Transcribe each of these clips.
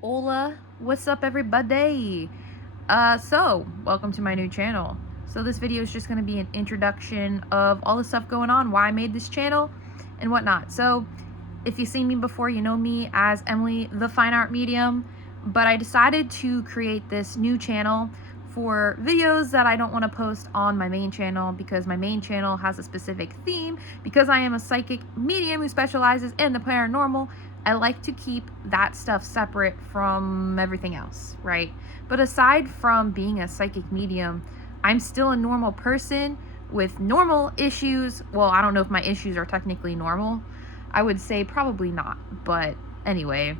Hola, what's up everybody? Welcome to my new channel. So this video is just going to be an introduction of all the stuff going on, why I made this channel, and whatnot. So if you've seen me before, you know me as Emily, the fine art medium, but I decided to create this new channel for videos that I don't want to post on my main channel because my main channel has a specific theme. Because I am a psychic medium who specializes in the paranormal, I like to keep that stuff separate from everything else, right? But aside from being a psychic medium, I'm still a normal person with normal issues. Well, I don't know if my issues are technically normal. I would say probably not, but anyway,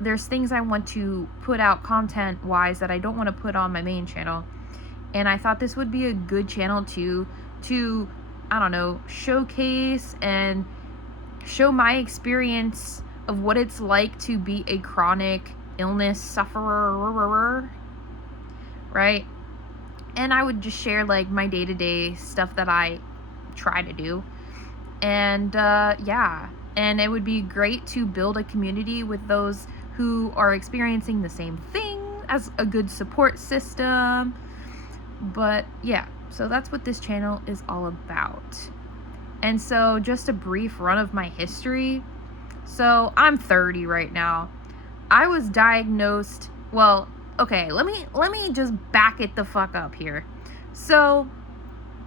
there's things I want to put out content-wise that I don't want to put on my main channel, and I thought this would be a good channel to I don't know, showcase and show my experience of what it's like to be a chronic illness sufferer, right? And I would just share like my day-to-day stuff that I try to do. And yeah, and it would be great to build a community with those who are experiencing the same thing as a good support system. But yeah, so that's what this channel is all about. And so just a brief run of my history. So I'm 30 right now. I was diagnosed, well, okay, let me just back it the fuck up here. So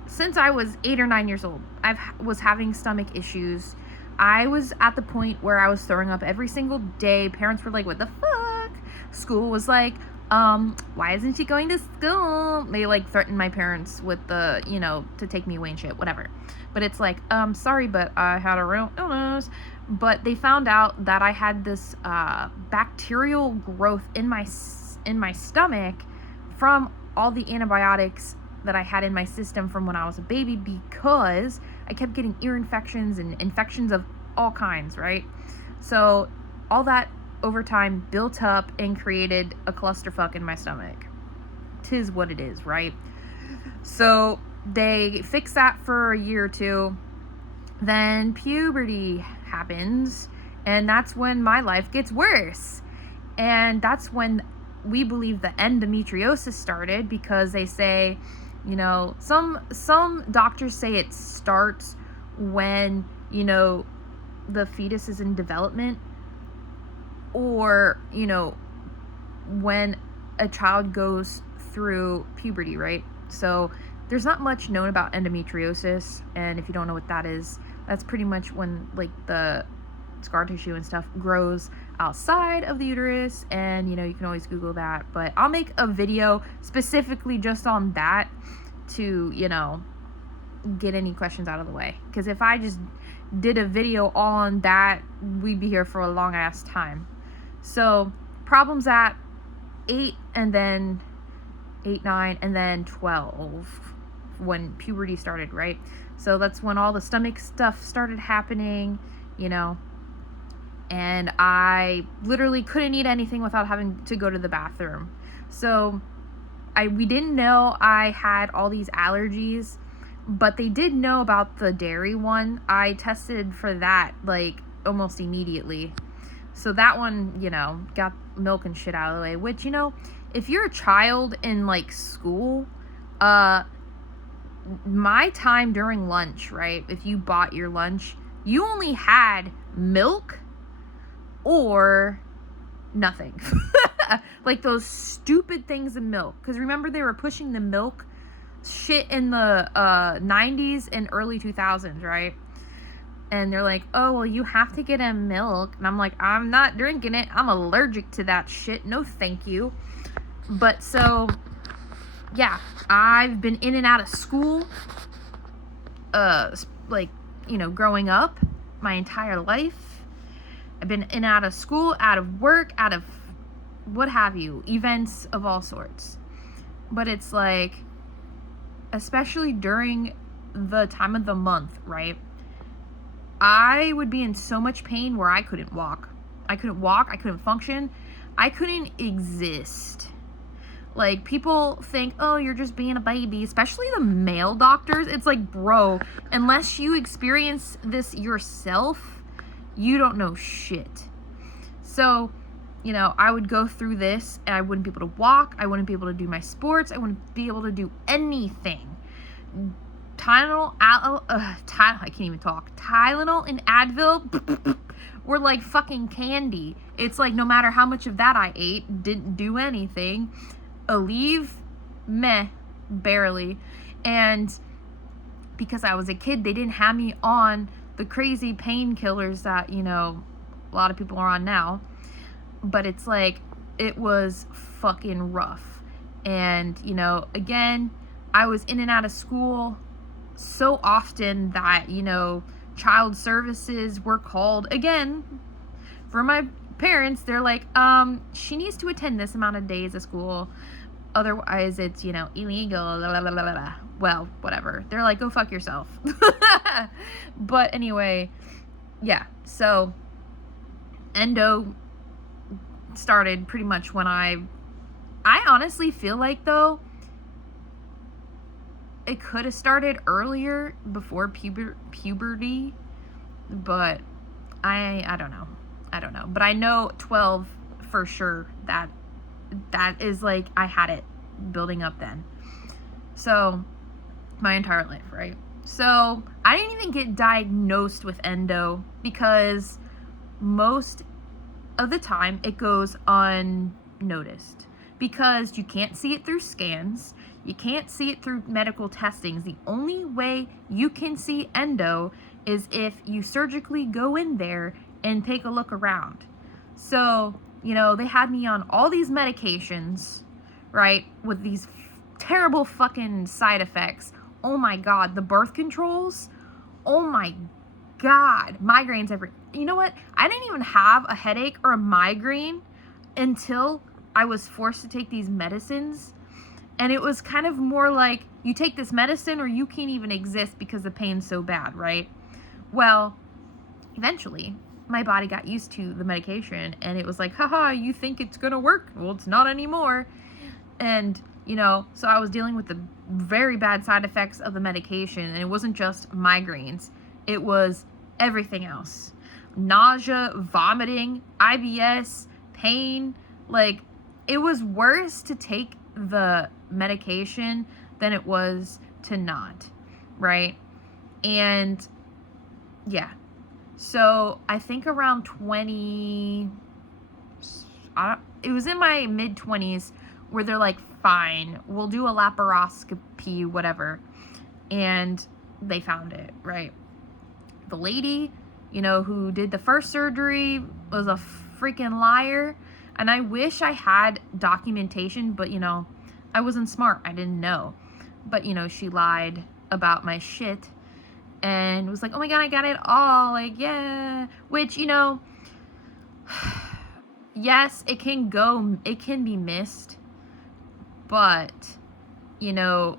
since I was 8 or 9 years old, I was having stomach issues. I was at the point where I was throwing up every single day. Parents were like, what the fuck? School was like, why isn't she going to school? They like threatened my parents with the, you know, to take me away and shit, whatever. But it's like, sorry, but I had a real illness. But they found out that I had this bacterial growth in my stomach from all the antibiotics that I had in my system from when I was a baby, because I kept getting ear infections and infections of all kinds, right? So all that over time built up and created a clusterfuck in my stomach. 'Tis what it is, right? So they fixed that for a year or two. Then puberty happens, and that's when my life gets worse. And that's when we believe the endometriosis started, because they say, you know, some doctors say it starts when, you know, the fetus is in development, or, you know, when a child goes through puberty, right? So there's not much known about endometriosis, and if you don't know what that is, that's pretty much when like the scar tissue and stuff grows outside of the uterus, and you know, you can always Google that, but I'll make a video specifically just on that to, you know, get any questions out of the way, because if I just did a video all on that, we'd be here for a long ass time. So problems at 8, and then 8, 9, and then 12 when puberty started, right? So that's when all the stomach stuff started happening, you know, and I literally couldn't eat anything without having to go to the bathroom. So we didn't know I had all these allergies, but they did know about the dairy one. I tested for that like almost immediately. So that one, you know, got milk and shit out of the way, which, you know, if you're a child in like school, my time during lunch, right? If you bought your lunch, you only had milk or nothing. Like those stupid things in milk. Because remember, they were pushing the milk shit in the 90s and early 2000s, right? And they're like, oh, well, you have to get a milk. And I'm like, I'm not drinking it. I'm allergic to that shit. No, thank you. But so, yeah, I've been in and out of school, like, you know, growing up my entire life. I've been in and out of school, out of work, out of what have you, events of all sorts. But it's like, especially during the time of the month, right? I would be in so much pain where I couldn't walk. I couldn't walk, I couldn't function, I couldn't exist. Like, people think, oh, you're just being a baby, especially the male doctors. It's like, bro, unless you experience this yourself, you don't know shit. So you know, I would go through this and I wouldn't be able to walk. I wouldn't be able to do my sports. I wouldn't be able to do anything. I can't even talk. Tylenol and Advil were like fucking candy. It's like no matter how much of that I ate, didn't do anything. Aleve, meh, barely. And because I was a kid, they didn't have me on the crazy painkillers that, you know, a lot of people are on now. But it's like, it was fucking rough. And, you know, again, I was in and out of school so often that, you know, child services were called. Again, for my parents, they're like, she needs to attend this amount of days of school. Otherwise, it's, you know, illegal. Blah, blah, blah, blah. Well, whatever. They're like, go fuck yourself. But anyway, yeah. So, endo started pretty much when I honestly feel like, though, it could have started earlier, before puberty, but I don't know. But I know 12 for sure that is like, I had it building up then. So, my entire life, right? So, I didn't even get diagnosed with endo because most of the time it goes unnoticed because you can't see it through scans. You can't see it through medical testings. The only way you can see endo is if you surgically go in there and take a look around. So, you know, they had me on all these medications, right, with these terrible fucking side effects. Oh my God, the birth controls. Oh my God, migraines you know what? I didn't even have a headache or a migraine until I was forced to take these medicines. And it was kind of more like, you take this medicine or you can't even exist because the pain's so bad, right? Well, eventually, my body got used to the medication and it was like, haha, you think it's gonna work? Well, it's not anymore. And, you know, so I was dealing with the very bad side effects of the medication, and it wasn't just migraines. It was everything else. Nausea, vomiting, IBS, pain. Like, it was worse to take the medication than it was to not, right? And yeah, so I think around 20, it was in my mid-20s where they're like, fine, we'll do a laparoscopy, whatever. And they found it, right? The lady, you know, who did the first surgery was a freaking liar. And I wish I had documentation, but, you know, I wasn't smart. I didn't know. But, you know, she lied about my shit and was like, oh my God, I got it all. Like, yeah. Which, you know, yes, it can be missed. But, you know,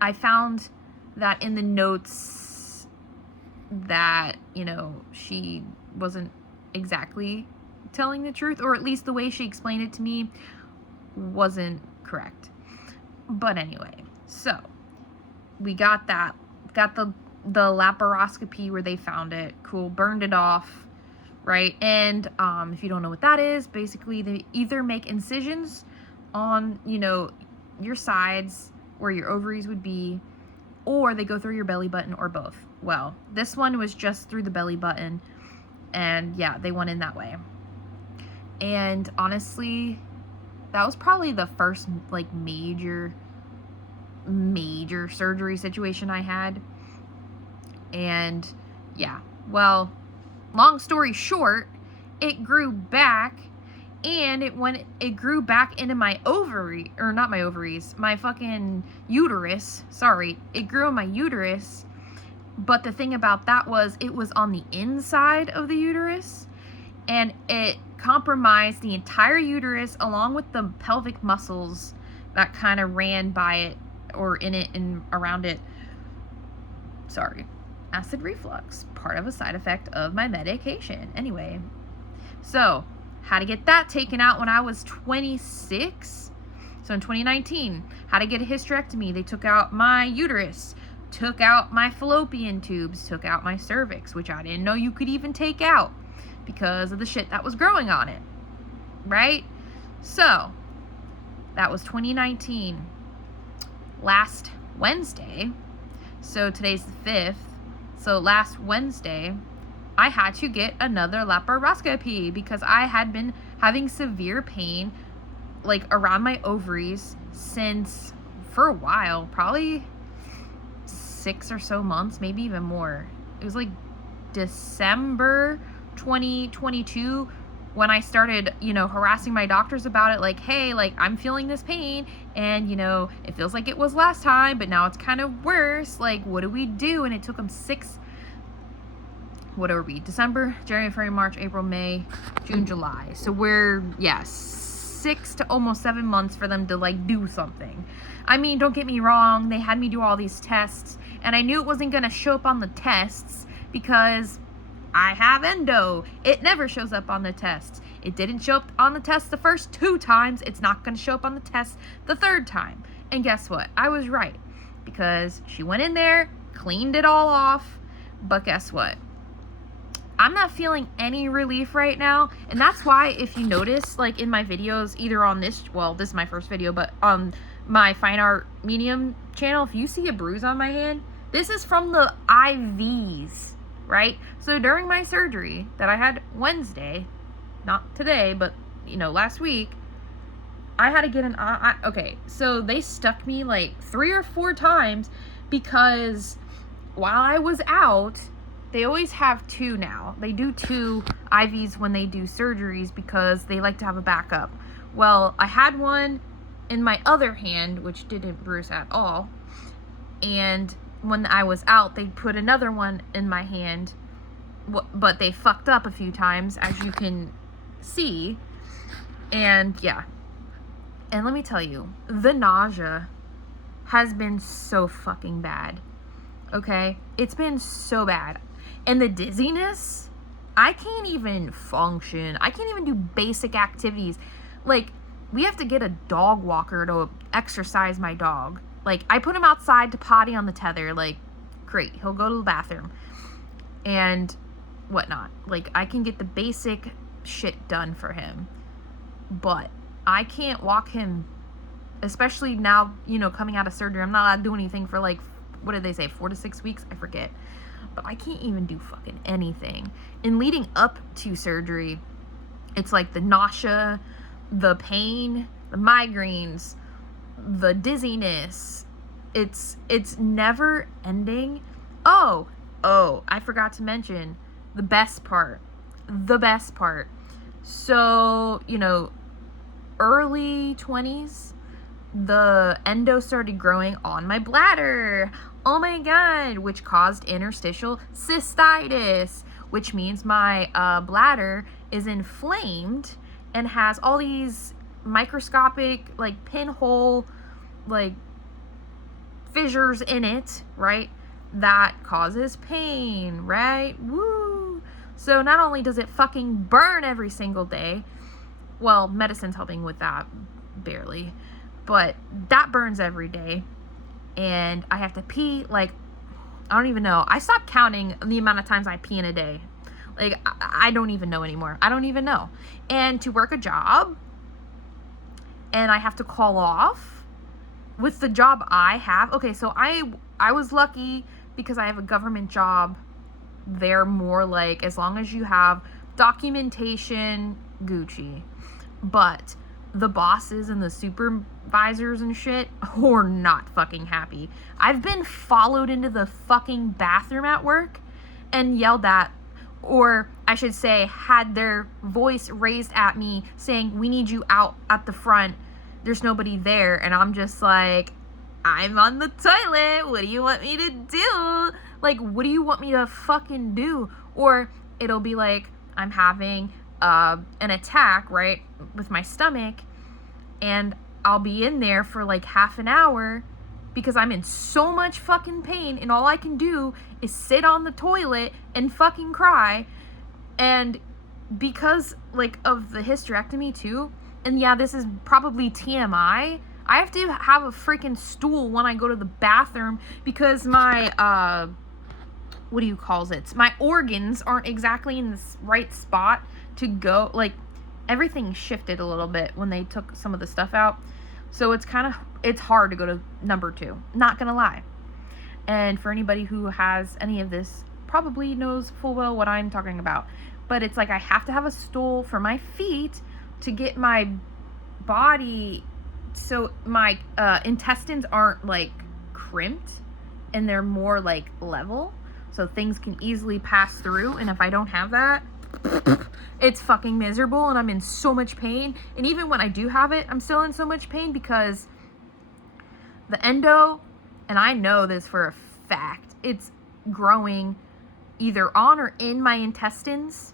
I found that in the notes that, you know, she wasn't exactly telling the truth, or at least the way she explained it to me wasn't correct. But anyway, so we got the laparoscopy where they found it. Cool, burned it off, right? And if you don't know what that is, basically they either make incisions on, you know, your sides where your ovaries would be, or they go through your belly button, or both. Well, this one was just through the belly button, and yeah, they went in that way. And honestly, that was probably the first, like, major surgery situation I had. And yeah, well, long story short, it grew back, and it grew back into my ovary, or not my ovaries, my fucking uterus. Sorry, it grew in my uterus. But the thing about that was, it was on the inside of the uterus, and it compromised the entire uterus along with the pelvic muscles that kind of ran by it, or in it and around it. Sorry. Acid reflux, part of a side effect of my medication. Anyway, so how to get that taken out when I was 26. So in 2019, how to get a hysterectomy. They took out my uterus, took out my fallopian tubes, took out my cervix, which I didn't know you could even take out because of the shit that was growing on it. right? So that was 2019. Last Wednesday, so today's the 5th, so last Wednesday I had to get another laparoscopy because I had been having severe pain like around my ovaries since, for a while, probably 6 or so months, maybe even more. It was like December 2022 when I started, harassing my doctors about it, like, hey, like, I'm feeling this pain, and, it feels like it was last time, but now it's kind of worse, like, what do we do? And it took them December, January, February, March, April, May, June, July. So we're, 6 to almost 7 months for them to, like, do something. I mean, don't get me wrong, they had me do all these tests, and I knew it wasn't gonna show up on the tests because I have endo. It never shows up on the tests. It didn't show up on the test the first 2 times. It's not going to show up on the test the 3rd time. And guess what? I was right. Because she went in there, cleaned it all off. But guess what? I'm not feeling any relief right now. And that's why, if you notice, like in my videos, either on this, well, this is my first video, but on my Fine Art Medium channel, if you see a bruise on my hand, this is from the IVs. Right? So during my surgery that I had Wednesday, not today, but, last week, I had to get okay, so they stuck me like 3 or 4 times because while I was out, they always have 2 now. They do 2 IVs when they do surgeries because they like to have a backup. Well, I had one in my other hand, which didn't bruise at all, and when I was out, they put another one in my hand, but they fucked up a few times, as you can see. And yeah, and let me tell you, the nausea has been so fucking bad. Okay, it's been so bad. And the dizziness, I can't even function. I can't even do basic activities. Like, we have to get a dog walker to exercise my dog. Like, I put him outside to potty on the tether. Like, great. He'll go to the bathroom and whatnot. Like, I can get the basic shit done for him. But I can't walk him, especially now, coming out of surgery. I'm not allowed to do anything for, like, what did they say, 4 to 6 weeks? I forget. But I can't even do fucking anything. And leading up to surgery, it's like the nausea, the pain, the migraines, the dizziness, it's never ending. Oh, I forgot to mention the best part. So, early 20s, the endo started growing on my bladder. Oh my god, which caused interstitial cystitis, which means my bladder is inflamed and has all these microscopic, like, pinhole, like, fissures in it, right? That causes pain, right? Woo! So not only does it fucking burn every single day, well, medicine's helping with that, barely, but that burns every day, and I have to pee, like, I don't even know. I stopped counting the amount of times I pee in a day. Like, I don't even know anymore. I don't even know. And to work a job, and I have to call off with the job I have. Okay, so I was lucky because I have a government job. They're more like, as long as you have documentation, Gucci. But the bosses and the supervisors and shit are not fucking happy. I've been followed into the fucking bathroom at work and yelled at, or I should say, had their voice raised at me saying, we need you out at the front. There's nobody there. And I'm just like, I'm on the toilet. What do you want me to do? Like, what do you want me to fucking do? Or it'll be like, I'm having an attack, right, with my stomach, and I'll be in there for like half an hour because I'm in so much fucking pain, and all I can do is sit on the toilet and fucking cry. And because, like, of the hysterectomy too, and yeah, this is probably TMI, I have to have a freaking stool when I go to the bathroom because my what do you call it? My organs aren't exactly in the right spot to go, like, everything shifted a little bit when they took some of the stuff out. So it's hard to go to number 2. Not gonna lie. And for anybody who has any of this, probably knows full well what I'm talking about. But it's like I have to have a stool for my feet to get my body, so my intestines aren't like crimped and they're more like level, so things can easily pass through. And if I don't have that, it's fucking miserable and I'm in so much pain. And even when I do have it, I'm still in so much pain because the endo, and I know this for a fact, it's growing either on or in my intestines.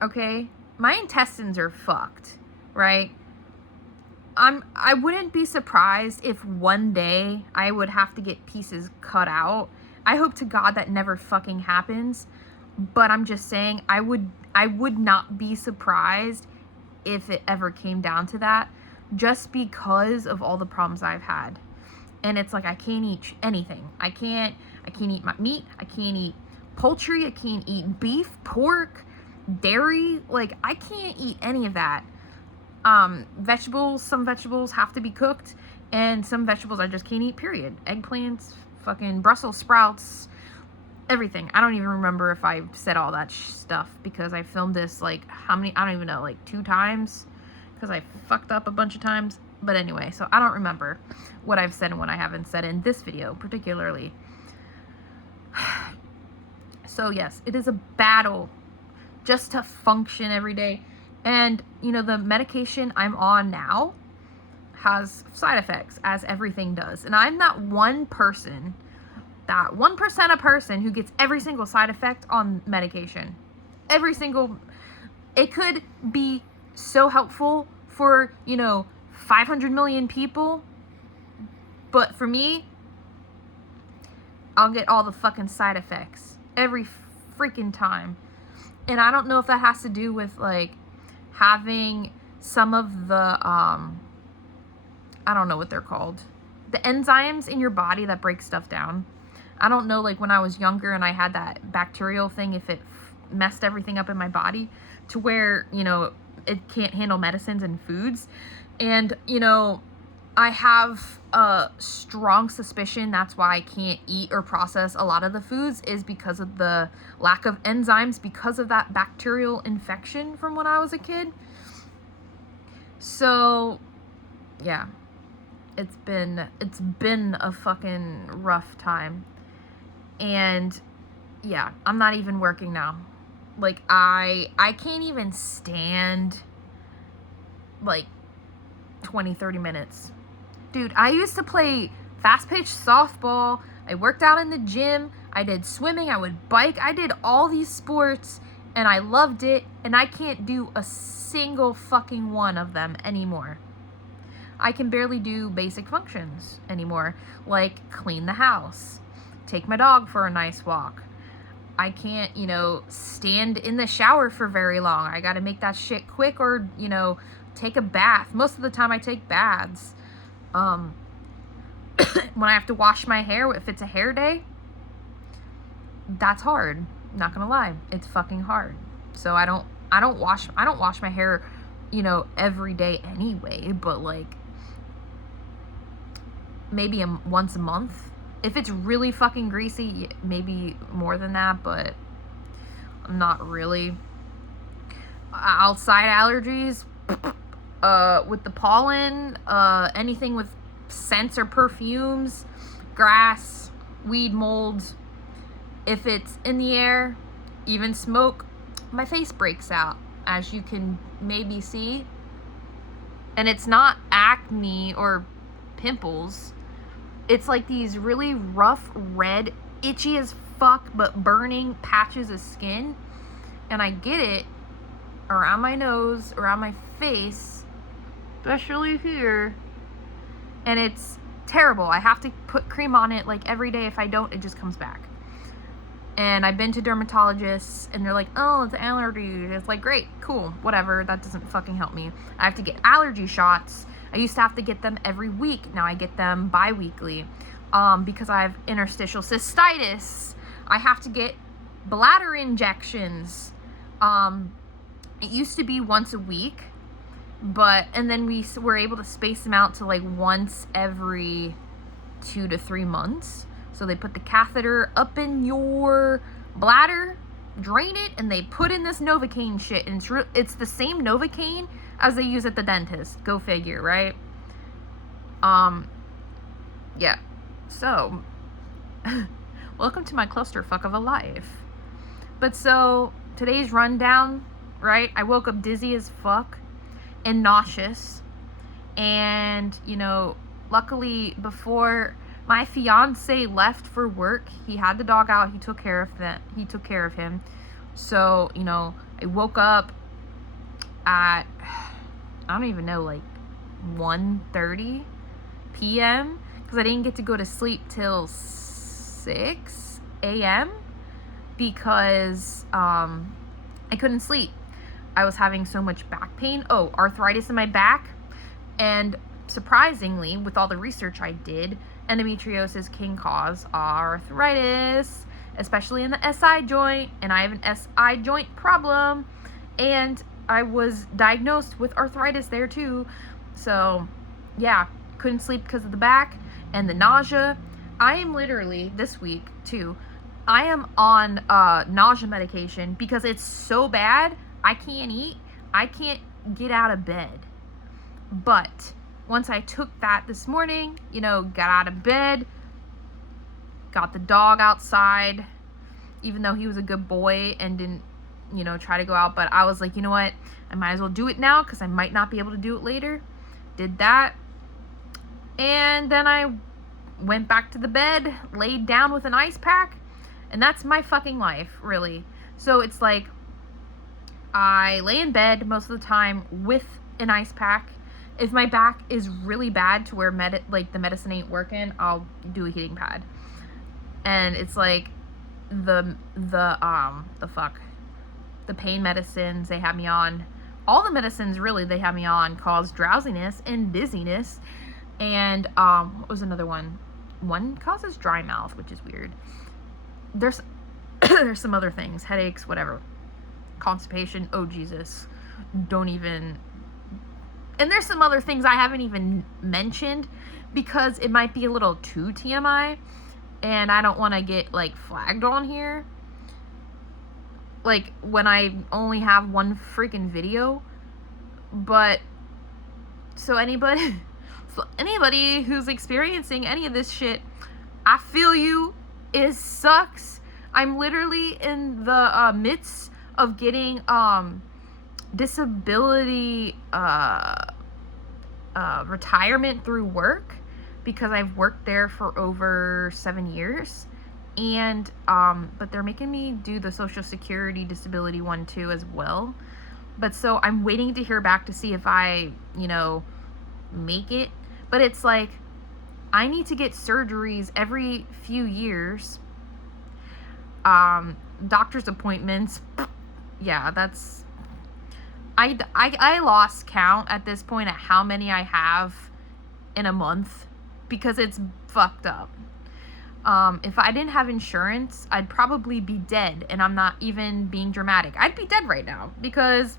Okay? My intestines are fucked, right? I wouldn't be surprised if one day I would have to get pieces cut out. I hope to God that never fucking happens. But I'm just saying, I would not be surprised if it ever came down to that, just because of all the problems I've had. And it's like I can't eat anything. I can't eat my meat. I can't eat poultry. I can't eat beef, pork, dairy. Like, I can't eat any of that. Vegetables, some vegetables have to be cooked, and some vegetables I just can't eat, period. Eggplants, fucking Brussels sprouts, everything. I don't even remember if I said all that stuff because I filmed this like how many, I don't even know, like 2 times because I fucked up a bunch of times. But anyway, so I don't remember what I've said and what I haven't said in this video particularly. So yes, it is a battle just to function every day. And, you know, the medication I'm on now has side effects, as everything does. And I'm that 1% of person who gets every single side effect on medication. Every single, it could be so helpful for, you know, 500 million people. But for me, I'll get all the fucking side effects every freaking time. And I don't know if that has to do with, like, having some of the, I don't know what they're called. The enzymes in your body that break stuff down. I don't know, like, when I was younger and I had that bacterial thing, if it messed everything up in my body to where, you know, it can't handle medicines and foods. And, you know, I have a strong suspicion that's why I can't eat or process a lot of the foods, is because of the lack of enzymes, because of that bacterial infection from when I was a kid. So, yeah, it's been a fucking rough time. And yeah, I'm not even working now. Like, I can't even stand like 20-30 minutes. Dude, I used to play fast-pitch softball. I worked out in the gym. I did swimming. I would bike. I did all these sports, and I loved it. And I can't do a single fucking one of them anymore. I can barely do basic functions anymore, like clean the house, take my dog for a nice walk. I can't, you know, stand in the shower for very long. I gotta make that shit quick, or, you know, take a bath. Most of the time I take baths. When I have to wash my hair, if it's a hair day, that's hard. Not gonna lie, it's fucking hard. So I don't wash my hair, you know, every day anyway, but like maybe once a month. If it's really fucking greasy, maybe more than that, but not really. Outside allergies, with the pollen, anything with scents or perfumes, grass, weed, mold, if it's in the air, even smoke, my face breaks out, as you can maybe see. And it's not acne or pimples. It's like these really rough, red, itchy as fuck, but burning patches of skin. And I get it around my nose, around my face, especially here. And it's terrible. I have to put cream on it like every day. If I don't, it just comes back. And I've been to dermatologists, and they're like, oh, it's allergy. It's like, great, cool, whatever. That doesn't fucking help me. I have to get allergy shots. I used to have to get them every week. Now I get them bi-weekly, because I have interstitial cystitis. I have to get bladder injections. It used to be once a week, and then we were able to space them out to like once every 2 to 3 months. So they put the catheter up in your bladder, drain it, and they put in this Novocaine shit. And it's the same Novocaine as they use at the dentist. Go figure, right? Yeah. So, welcome to my clusterfuck of a life. But so, today's rundown, right? I woke up dizzy as fuck and nauseous. And, you know, luckily before my fiance left for work, he had the dog out, he took care of him. So, you know, I woke up at, I don't even know, like 1:30 p.m. because I didn't get to go to sleep till 6 a.m. because I couldn't sleep. I was having so much back pain. Oh, arthritis in my back. And surprisingly, with all the research I did, endometriosis can cause arthritis, especially in the SI joint, and I have an SI joint problem, and I was diagnosed with arthritis there too. So, yeah, couldn't sleep because of the back and the nausea. I am literally, this week too, I am on nausea medication because it's so bad, I can't eat, I can't get out of bed. But once I took that this morning, you know, got out of bed, got the dog outside, even though he was a good boy and didn't, you know, try to go out. But I was like, you know what? I might as well do it now because I might not be able to do it later. Did that. And then I went back to the bed, laid down with an ice pack. And that's my fucking life, really. So it's like I lay in bed most of the time with an ice pack. If my back is really bad to where the medicine ain't working, I'll do a heating pad. And it's like the pain medicines they have me on, all the medicines really they have me on cause drowsiness and dizziness. And what was another one? One causes dry mouth, which is weird. There's there's some other things, headaches, whatever, constipation. Oh Jesus, don't even. And there's some other things I haven't even mentioned because it might be a little too TMI and I don't want to get like flagged on here. Like when I only have one freaking video. But so anybody who's experiencing any of this shit, I feel you. It sucks. I'm literally in the midst of getting disability retirement through work because I've worked there for over 7 years, and but they're making me do the Social Security disability one too as well. But so I'm waiting to hear back to see if I, you know, make it. But it's like I need to get surgeries every few years. Doctor's appointments. Yeah, that's I lost count at this point at how many I have in a month because it's fucked up. If I didn't have insurance, I'd probably be dead, and I'm not even being dramatic. I'd be dead right now because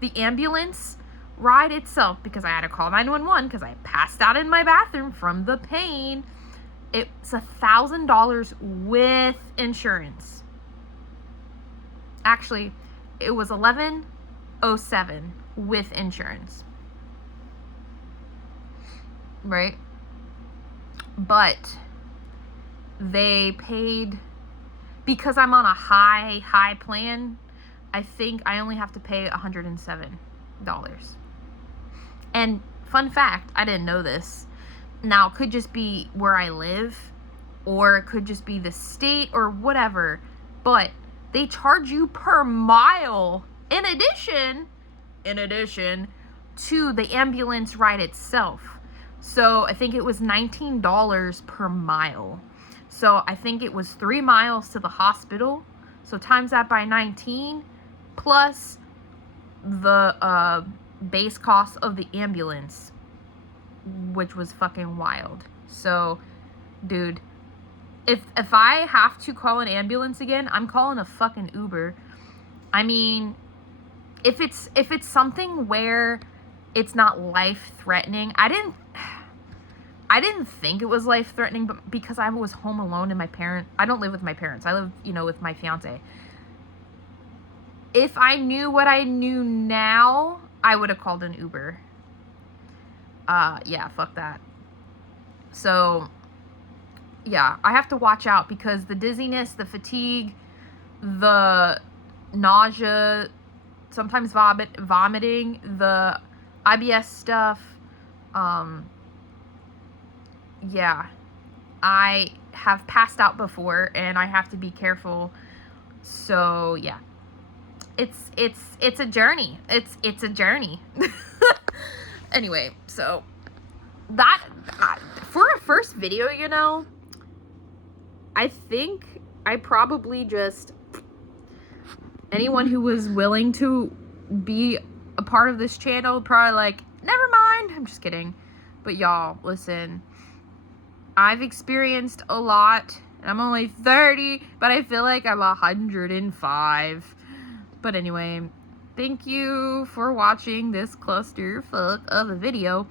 the ambulance ride itself, because I had to call 911 because I passed out in my bathroom from the pain. It's $1,000 with insurance. Actually, it was $1,107 with insurance. Right? But they paid, because I'm on a high plan, I think I only have to pay $107. And fun fact, I didn't know this. Now, it could just be where I live, or it could just be the state, or whatever. But they charge you per mile in addition to the ambulance ride itself. So I think it was $19 per mile. So I think it was 3 miles to the hospital. So times that by 19 plus the base cost of the ambulance, which was fucking wild. So, dude, if I have to call an ambulance again, I'm calling a fucking Uber. I mean, if it's something where it's not life-threatening, I didn't think it was life-threatening, but because I was home alone and I don't live with my parents. I live, you know, with my fiance. If I knew what I knew now, I would have called an Uber. Yeah, fuck that. So, yeah, I have to watch out because the dizziness, the fatigue, the nausea, sometimes vomiting, the IBS stuff, yeah, I have passed out before and I have to be careful. So, yeah. It's a journey. It's a journey. Anyway, so that for a first video, you know, I think I probably just, anyone who was willing to be a part of this channel probably like, never mind. I'm just kidding. But y'all, listen, I've experienced a lot. I'm only 30, but I feel like I'm 105. But anyway, thank you for watching this clusterfuck of a video.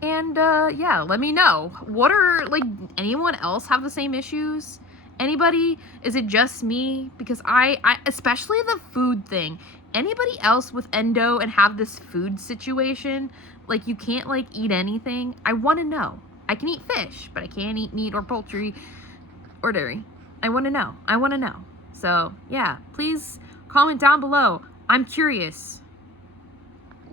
And, yeah, let me know. What are, like, anyone else have the same issues? Anybody? Is it just me? Because I especially the food thing. Anybody else with endo and have this food situation? Like, you can't, like, eat anything? I want to know. I can eat fish, but I can't eat meat or poultry or dairy. I want to know. I want to know. So, yeah, please comment down below. I'm curious.